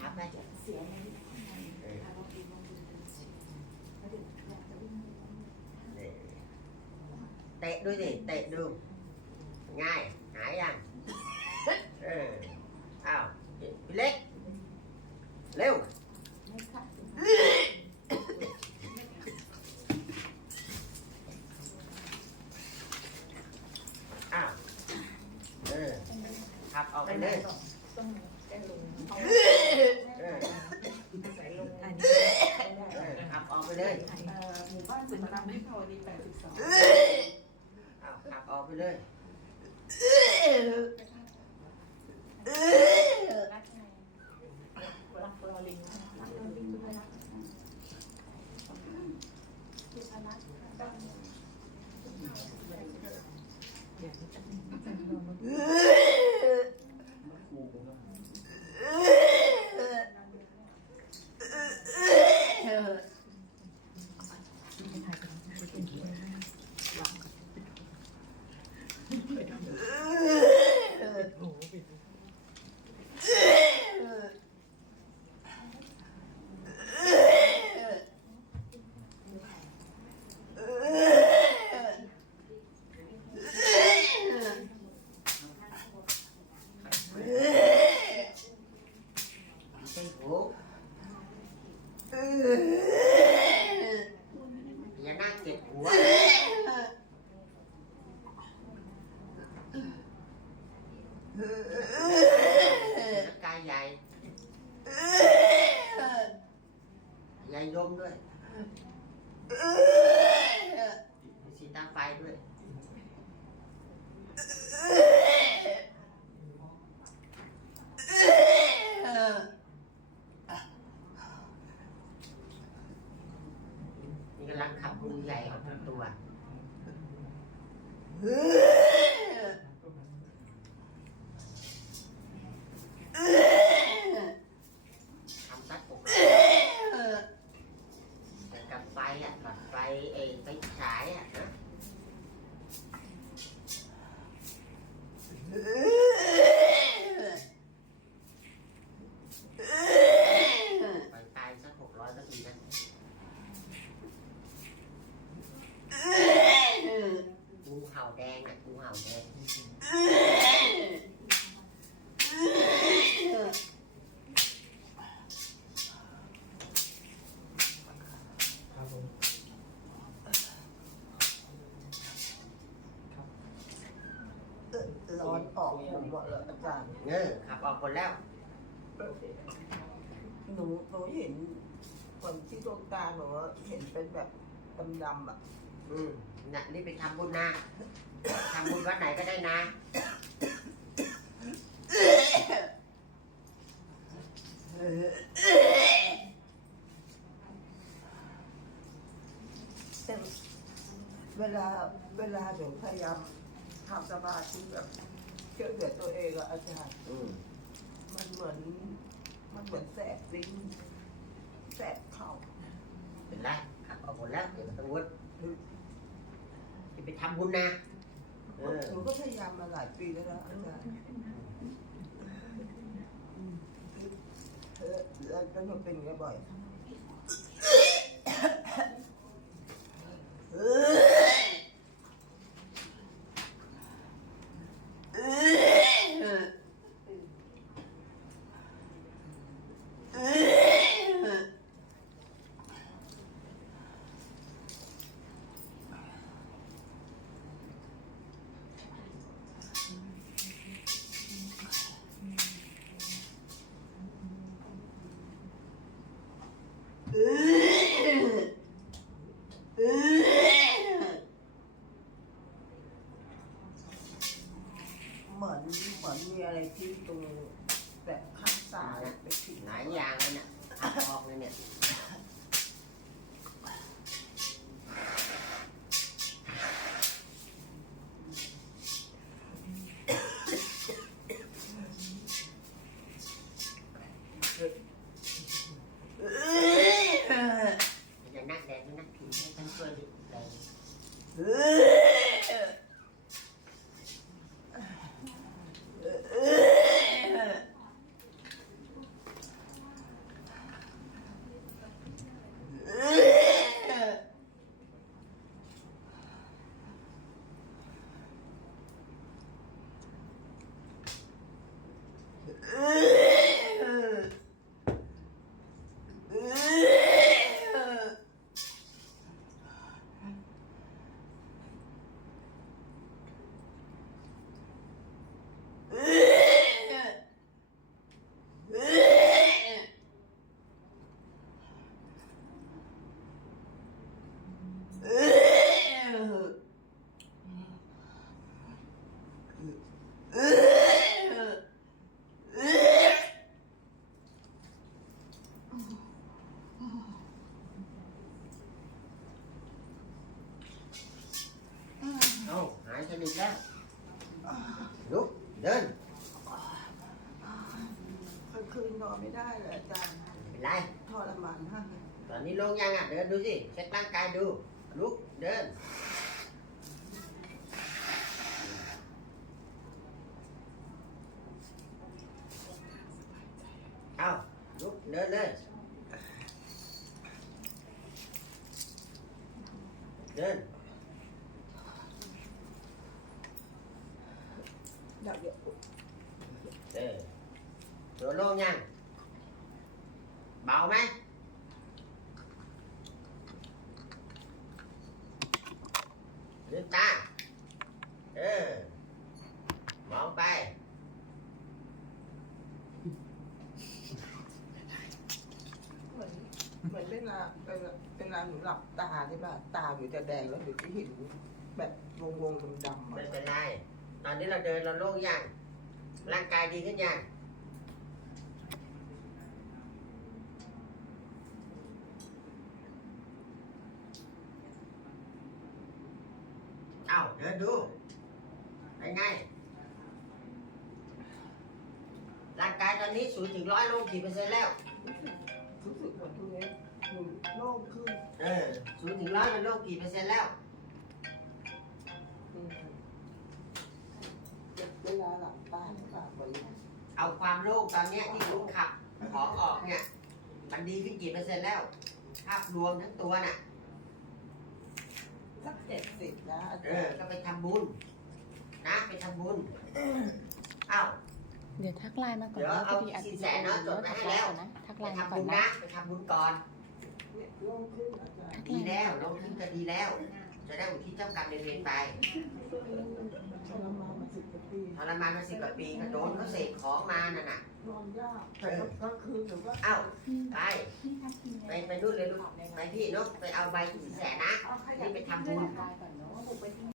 ขาไปเสียในเอออารมณ์ดีมากเลยแล้วเดี๋ยวอยากจะวิ่งนี่เตะด้วยดิเตะดู ง่าย หายยังเอออ้าวพี่เล็ก เร็วอ้าวเออขับออกไปเลยต้องได้ลง เออใส่ลงอันนี้เออขับออกไปเลยหมู่บ้านสุนทรวิภาวดี82อ้าวขับออกไปเลย รักไงรักรอลิงรักรอลิงด้วยรักคุณอนัทใช่หูอย่าน่าเจ็บหัวกายใหญ่ใหญ่ยมด้วยมีสีตาไฟด้วย นี่กำ ลังขับมือใหญ่ออกทั้งตัวทำซัดอกแต่กับไฟอะกับไฟเองไฟฉายอะนะไปตายสักหกร้อยก็ดีนะงูเห่าแดงอะงูเห่าแดง ครับผม ร้อนออกผมหมดเลยอาจารย์ เออขับออกคนแล้ว หนูหนูเห็นคนที่ดวงตาหนูเห็นเป็นแบบดำๆอะอืมน่ะนี่ไปทำบุญนะทำบุญวัดไหนก็ได้นะ แต่เวลาเวลาหนูพยายามทำสมาธิแบบ ช่วยเหลือตัวเองอะอาจารย์อืมมันเหมือน มันเหมือนแสบลิ้นแสบเข่าเป็นไรขับออกหมดแล้วเดี๋ยวต้องวุฒจะไปทำบุญนะ เออ หนูก็พยายามมาหลายปีแล้วนะอาจารย์เออแล้วแล้วหนูเป็นอย่างนี้บ่อย เหมือนเหมือนมีอะไรที่ตรงแบบข้างซ้ายไปถึง หลายอย่างเลยเนี่ยขับออกเลยเนี่ย จะนักแดงไม่นักผิวให้ฉันช่วยดิแดง เอา หายสนิทแล้วลุกเดินกลางคืนนอนไม่ได้เลยอาจารย์เป็นไร ทรมานมากเลยตอนนี้ลงยังอะ เดินดูสิ เช็คร่างกายดู ลุก เดิน เอาลุก เดินเลย เดิน อยากเดี๋ยวเออตัวโล่งยังเบาไหมลืมตา เออ มองไป เหมือนเหมือนเวลาเวลาเวลาหนูหลับตาใช่ป่ะตาหนูจะแดงแล้วหนูจะเห็นแบบวงวงๆดำๆไม่อะเป็นไร ตอนนี้เราเดินเราโล่งยังร่างกายดีขึ้นยังเอ้าเดินดูเป็นไง ร่างกายตอนนี้ศูนย์ถึงร้อยลงกี่เปอร์เซ็นต์แล้ว รู้สึกเหมือนตรงนี้หนูโล่งขึ้น เออศูนย์ถึงร้อยมันลงกี่เปอร์เซ็นต์แล้ว เหมือนเอาความโล่งตอนเนี้ยที่คุณขับของออกเนี่ย มันดีขึ้นกี่เปอร์เซ็นต์แล้ว ภาพรวมทั้งตัวน่ะ สักเจ็ดสิบนะอาเอจารอย์ก็ไปทำบุญ นะไปทำบุญเอ้าเดี๋ยวทักไลน์มาก่อนเดี๋ยวนะเอาพอดีอัดสินวิแสดีโอเนาะจดไว้ให้แล้ว นะทักไปไลน์มาทำก่อบุนญนะ นะไปทำบุญก่อน เนี่ยโล่งขึ้นอาจารย์ ดีแล้วลงทุนก็ดีแล้ว จะได้อุทิศเจ้ากรรมในายเวรไปทรมานมาสิบกว่าปี ท รมานมาสิบกว่าปีก็โดนเขาเสกของมานั่นน่ะ นอนยากแต่กลางคืนหนูก็เอ้าไปไปไปนู่นเลยลูกไปพี่เนาะไปเอาใบสินแสนะ เอาขนี่ยับไปทำบุญ ก่อนเนาะบุกไปที่